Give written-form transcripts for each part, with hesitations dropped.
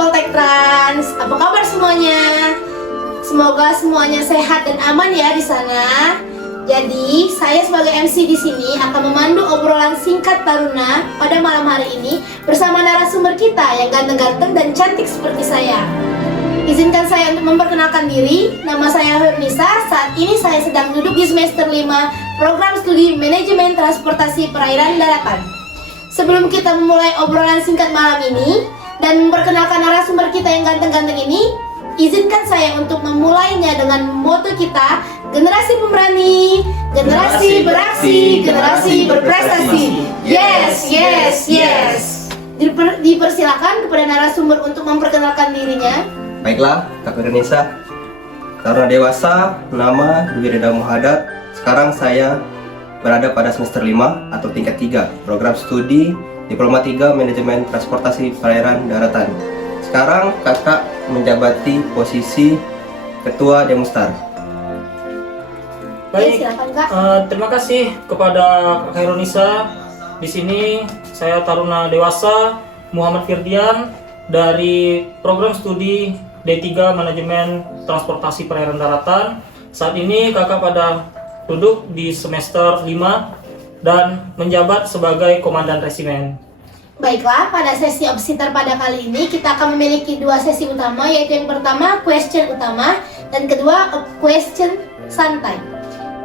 Poltek Trans, apa kabar semuanya? Semoga semuanya sehat dan aman ya di sana. Jadi, saya sebagai MC di sini akan memandu obrolan singkat Taruna pada malam hari ini bersama narasumber kita yang ganteng-ganteng dan cantik seperti saya. Izinkan saya untuk memperkenalkan diri. Nama saya Hernisa. Saat ini saya sedang duduk di semester 5 program studi manajemen transportasi perairan daratan. Sebelum kita memulai obrolan singkat malam ini dan memperkenalkan narasumber kita yang ganteng-ganteng ini, izinkan saya untuk memulainya dengan moto kita, generasi pemberani, generasi beraksi, generasi berprestasi. Yes, yes, yes. Dipersilakan kepada narasumber untuk memperkenalkan dirinya. Baiklah, Kak Hernisa. Taruna dewasa, nama Dwi Reda Muhaddad. Sekarang saya berada pada semester 5 atau tingkat 3 program studi Diploma 3 Manajemen Transportasi Perairan Daratan. Sekarang kakak menjabati posisi Ketua Demustar. Baik, Silakan, Kak. terima kasih kepada Kak Hernisa. Di sini saya Taruna Dewasa Muhammad Firdian dari program studi D3 Manajemen Transportasi Perairan Daratan. Saat ini kakak pada duduk di semester 5 dan menjabat sebagai Komandan Resimen. Baiklah, pada sesi obsiter pada kali ini kita akan memiliki dua sesi utama, yaitu yang pertama question utama dan kedua question santai.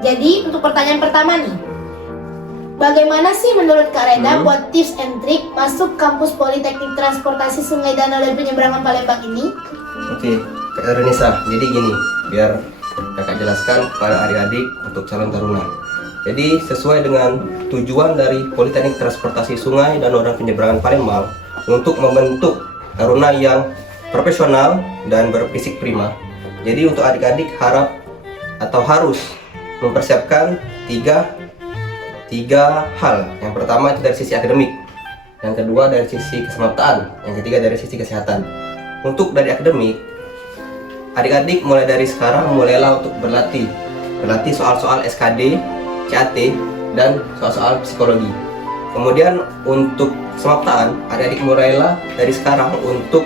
Jadi untuk pertanyaan pertama nih, bagaimana sih menurut Kak Reda buat tips and trick masuk kampus Politeknik Transportasi Sungai Danau dan Penyeberangan Palembang ini? Oke, Kak Hernisa. Jadi gini, biar kakak jelaskan kepada adik-adik untuk calon taruna. Jadi sesuai dengan tujuan dari Politeknik Transportasi Sungai Danau dan Penyeberangan Palembang untuk membentuk taruna yang profesional dan berfisik prima. Jadi untuk adik-adik harus mempersiapkan tiga hal. Yang pertama itu dari sisi akademik, yang kedua dari sisi kesemaptaan, yang ketiga dari sisi kesehatan. Untuk dari akademik, adik-adik mulai dari sekarang mulailah untuk berlatih soal-soal SKD, CAT, dan soal-soal psikologi. Kemudian untuk kesemaptaan, adik-adik mulailah dari sekarang untuk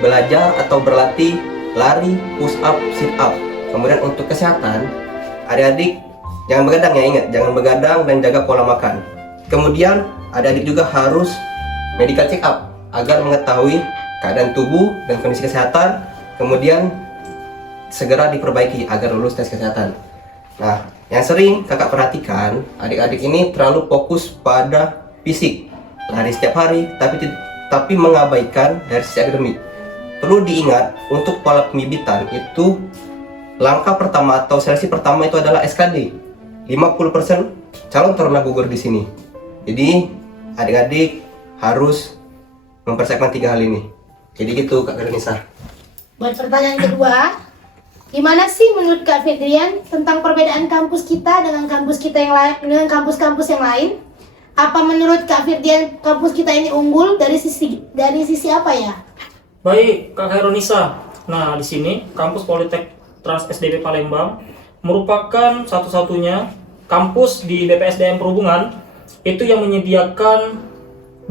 belajar atau berlatih lari, push up, sit up. Kemudian untuk kesehatan, adik-adik jangan begadang ya, ingat, jangan begadang dan jaga pola makan. Kemudian adik-adik juga harus medical check up agar mengetahui keadaan tubuh dan kondisi kesehatan, kemudian segera diperbaiki agar lulus tes kesehatan. Nah, yang sering kakak perhatikan, adik-adik ini terlalu fokus pada fisik, lari setiap hari, tapi mengabaikan dari sisi akademik. Perlu diingat, untuk pola pembibitan itu langkah pertama atau seleksi pertama itu adalah SKD. 50% calon taruna gugur di sini. Jadi adik-adik harus mempersiapkan 3 hal ini. Jadi gitu Kak Hernisa. Buat pertanyaan kedua, gimana sih menurut Kak Fedrian tentang perbedaan kampus kita dengan kampus kita yang lain dengan kampus-kampus yang lain? Apa menurut Kak Firdian kampus kita ini unggul dari sisi apa ya? Baik, Kak Hernisa. Nah, di sini kampus Politek Trans SDP Palembang merupakan satu-satunya kampus di BPSDM Perhubungan itu yang menyediakan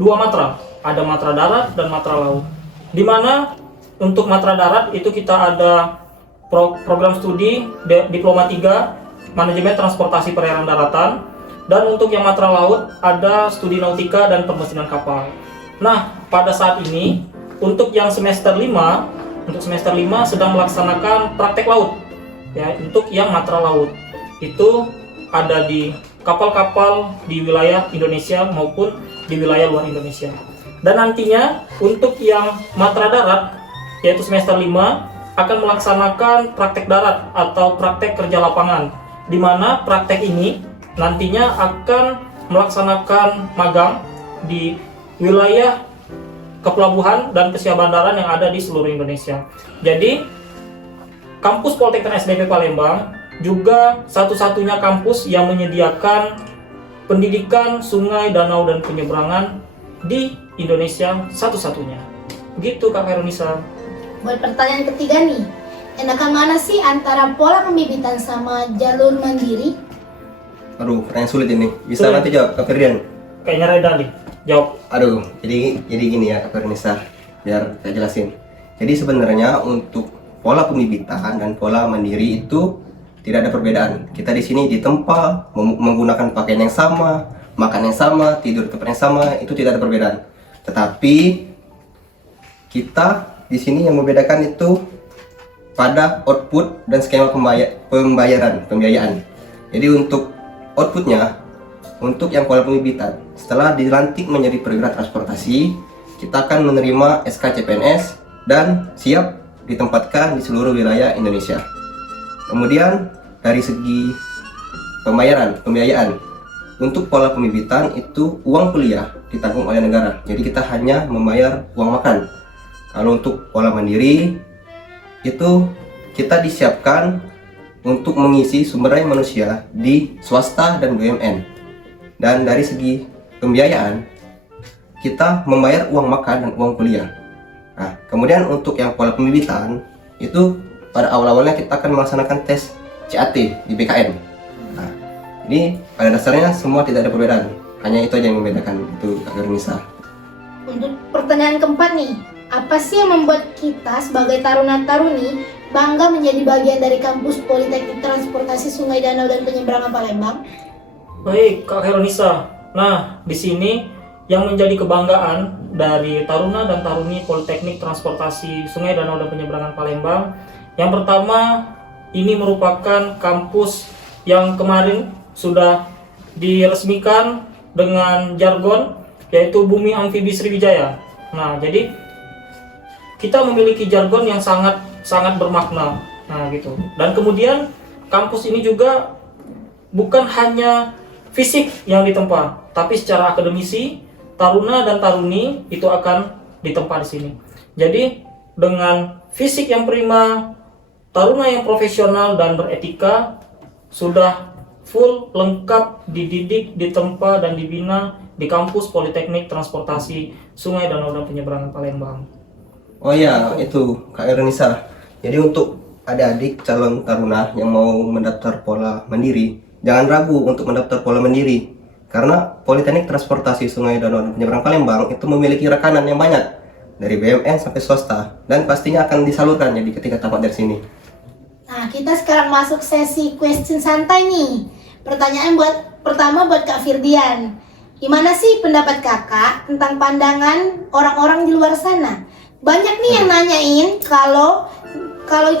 2 matra, ada matra darat dan matra laut. Di mana untuk matra darat itu kita ada program studi Diploma 3 Manajemen Transportasi Perairan Daratan, dan untuk yang matra laut ada studi nautika dan pemesinan kapal. Nah, pada saat ini untuk yang semester 5 sedang melaksanakan praktek laut. Ya, untuk yang matra laut itu ada di kapal-kapal di wilayah Indonesia maupun di wilayah luar Indonesia. Dan nantinya untuk yang matra darat yaitu semester 5 akan melaksanakan praktek darat atau praktek kerja lapangan, di mana praktek ini nantinya akan melaksanakan magang di wilayah kepelabuhan dan kesiabandaran yang ada di seluruh Indonesia. Jadi kampus Politeknik SDP Palembang juga satu-satunya kampus yang menyediakan pendidikan sungai, danau, dan penyeberangan di Indonesia satu-satunya. Begitu Kak Hernisa. Buat pertanyaan ketiga nih, enakan mana sih antara pola pembibitan sama jalur mandiri? Aduh, pertanyaan sulit ini. Bisa Sulit. nanti jawab Kak Firdian. Kayaknya Reda nih jawab. Aduh, jadi gini ya Kak Hernisa. biar saya jelasin. Jadi sebenarnya untuk pola pembibitan dan pola mandiri itu tidak ada perbedaan. Kita di sini ditempa menggunakan pakaian yang sama, makan yang sama, tidur di tempat yang sama, itu tidak ada perbedaan. Tetapi kita di sini yang membedakan itu pada output dan skema pembiayaan. Jadi untuk outputnya, untuk yang pola pembibitan, setelah dilantik menjadi perwira transportasi, kita akan menerima SK CPNS dan siap ditempatkan di seluruh wilayah Indonesia. Kemudian dari segi pembiayaan, untuk pola pembibitan itu uang kuliah ditanggung oleh negara. Jadi kita hanya membayar uang makan. Kalau untuk pola mandiri itu kita disiapkan untuk mengisi sumber daya manusia di swasta dan BUMN. Dan dari segi pembiayaan kita membayar uang makan dan uang kuliah. Nah, kemudian untuk yang pola pembibitan itu pada awal-awalnya kita akan melaksanakan tes CAT di BKN. Nah, ini pada dasarnya semua tidak ada perbedaan. Hanya itu aja yang membedakan itu Kak Garnisa. Untuk pertanyaan keempat nih, apa sih yang membuat kita sebagai taruna-taruni bangga menjadi bagian dari kampus Politeknik Transportasi Sungai Danau dan Penyeberangan Palembang? Baik, Kak Heronisa. Nah, di sini yang menjadi kebanggaan dari taruna dan taruni Politeknik Transportasi Sungai Danau dan Penyeberangan Palembang, yang pertama, ini merupakan kampus yang kemarin sudah diresmikan dengan jargon yaitu Bumi Amfibi Sriwijaya. Nah, jadi kita memiliki jargon yang sangat bermakna. Nah, gitu. Dan kemudian kampus ini juga bukan hanya fisik yang ditempa, tapi secara akademisi taruna dan taruni itu akan ditempa di sini. Jadi dengan fisik yang prima, taruna yang profesional dan beretika, sudah full lengkap dididik, ditempa dan dibina di kampus Politeknik Transportasi Sungai Danau dan Penyeberangan Palembang. Oh iya, itu Kak Ernisa. Jadi untuk adik-adik calon taruna yang mau mendaftar pola mandiri, jangan ragu untuk mendaftar pola mandiri. Karena Politeknik Transportasi Sungai Danau dan Penyeberangan Palembang itu memiliki rekanan yang banyak dari BUMN sampai swasta dan pastinya akan disalurkan jadi ketika tamat dari sini. Nah, kita sekarang masuk sesi question santai nih. Pertanyaan pertama buat Kak Firdian. Gimana sih pendapat kakak tentang pandangan orang-orang di luar sana? Banyak nih yang nanyain kalau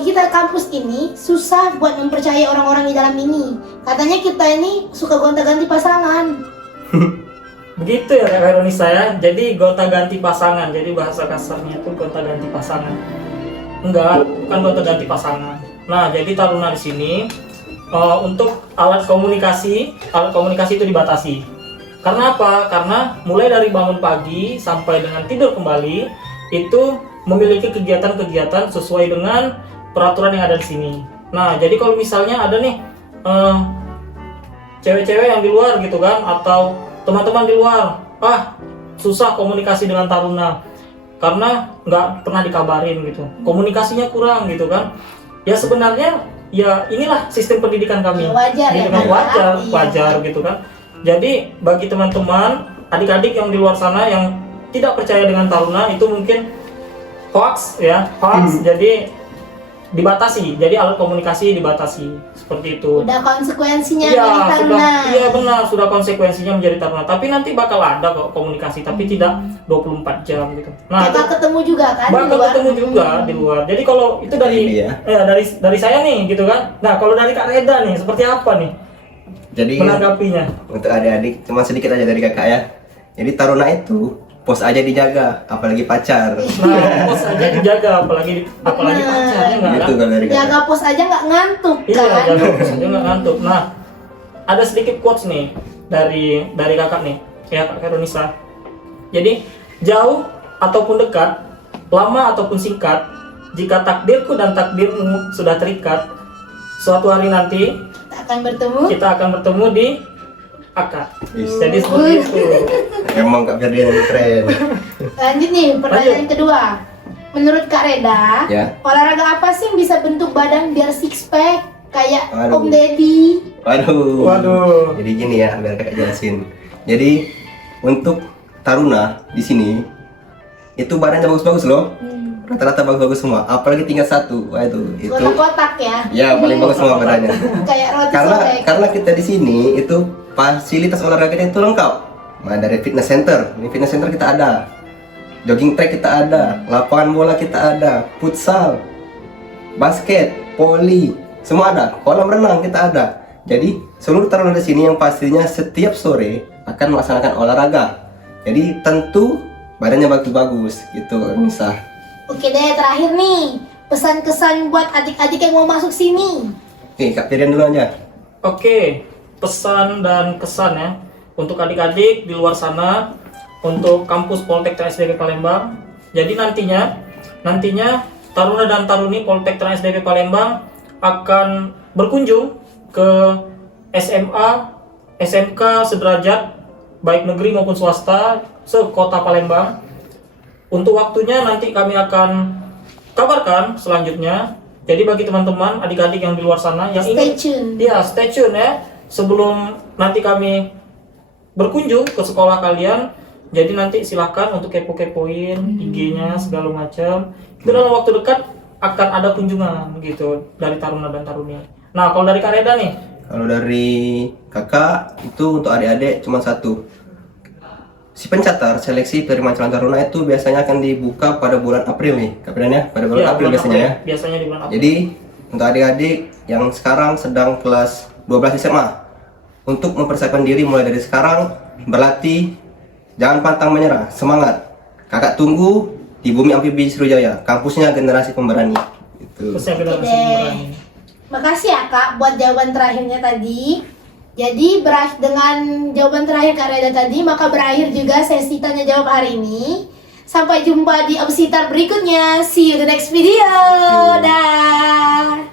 kita kampus ini susah buat mempercayai orang-orang di dalam ini. Katanya kita ini suka gonta-ganti pasangan. Begitu ya Kak Veronisa ya. Jadi gonta-ganti pasangan. Jadi bahasa kasarnya itu gonta-ganti pasangan. Enggak, bukan gonta-ganti pasangan. Nah, jadi taruna di sini untuk alat komunikasi itu dibatasi. Karena apa? Karena mulai dari bangun pagi sampai dengan tidur kembali itu memiliki kegiatan-kegiatan sesuai dengan peraturan yang ada di sini. Nah, jadi kalau misalnya ada nih cewek-cewek yang di luar gitu kan, atau teman-teman di luar, susah komunikasi dengan taruna karena nggak pernah dikabarin gitu, komunikasinya kurang gitu kan. Ya sebenarnya ya inilah sistem pendidikan kami. Wajar ya, wajar gitu kan. Jadi bagi teman-teman, adik-adik yang di luar sana yang tidak percaya dengan taruna itu mungkin hoax ya, jadi dibatasi, jadi alat komunikasi dibatasi seperti itu. Udah konsekuensinya Iya, menjadi taruna. Iya benar, sudah konsekuensinya menjadi taruna. Tapi nanti bakal ada kok komunikasi, tapi tidak 24 jam gitu. Nah, bakal ketemu juga kan? bakal ketemu juga di luar. Jadi kalau itu dari saya nih gitu kan. Nah, kalau dari Kak Reda nih seperti apa nih? Jadi menanggapinya untuk adik-adik cuma sedikit aja dari kakak ya. Jadi taruna itu pos aja dijaga, apalagi pacar. Nah, pos aja dijaga, apalagi pacarnya nggak gitu kan dari kakak. Jaga pos aja nggak ngantuk Iya, kan? jaga pos aja nggak ngantuk. Nah, ada sedikit quotes nih dari kakak nih, ya Kak Veronisa. Jadi jauh ataupun dekat, lama ataupun singkat, jika takdirku dan takdirmu sudah terikat, suatu hari nanti kita akan bertemu di akad. Jadi seperti itu. Emang Kak Ferdian yang keren. Lanjut nih, pertanyaan kedua. Menurut Kak Reda, Ya. olahraga apa sih yang bisa bentuk badan biar six pack kayak Waduh. Om Deddy? Waduh. Jadi gini ya, biar kakak jelasin. Jadi untuk taruna di sini itu badannya bagus-bagus loh. Rata-rata bagus-bagus semua, apalagi tingkat 1. Wah itu Kotak-kotak ya. ya paling bagus semua badannya. Kayak roti karena sobek. karena kita di sini itu fasilitas olahraga kita itu lengkap. Nah, dari fitness center, ini fitness center kita ada, jogging track kita ada, lapangan bola kita ada, futsal, basket, voli, semua ada, kolam renang kita ada. Jadi seluruh taruna di sini yang pastinya setiap sore akan melaksanakan olahraga. Jadi tentu badannya bagus-bagus gitu, Nisa. Oke deh, terakhir nih, pesan kesan buat adik-adik yang mau masuk sini. Oke, Kak Firian dulu aja. Oke, pesan dan kesan ya untuk adik-adik di luar sana, untuk kampus Poltek TSDP Palembang. Jadi nantinya taruna dan taruni Poltek TSDP Palembang akan berkunjung ke SMA, SMK sederajat baik negeri maupun swasta se-Kota Palembang. Untuk waktunya nanti kami akan kabarkan selanjutnya. Jadi bagi teman-teman, adik-adik yang di luar sana yang Stay tune. stay tune ya. Sebelum nanti kami berkunjung ke sekolah kalian, jadi nanti silahkan untuk kepo-kepoin IG-nya segala macam. Itu dalam waktu dekat akan ada kunjungan gitu dari taruna dan taruni. Nah, kalau dari Kak Reda nih, Kalau dari kakak itu untuk adik-adik cuma satu. Si pencatat seleksi penerimaan calon taruna itu biasanya akan dibuka pada bulan April nih, Kak Firian ya, pada bulan April bulan biasanya ya. Biasanya di bulan April. Jadi untuk adik-adik yang sekarang sedang kelas 12 SMA, untuk mempersiapkan diri mulai dari sekarang, berlatih, jangan pantang menyerah, semangat. Kakak tunggu di Bumi Amfibi Sriwijaya, kampusnya generasi pemberani. Itu. Terus yang kedua Oke masih deh. berani. Makasih ya Kak buat jawaban terakhirnya tadi. Jadi dengan jawaban terakhir Kak Reda tadi, maka berakhir juga sesi tanya jawab hari ini. Sampai jumpa di Obsitar berikutnya. See you the next video. Dah.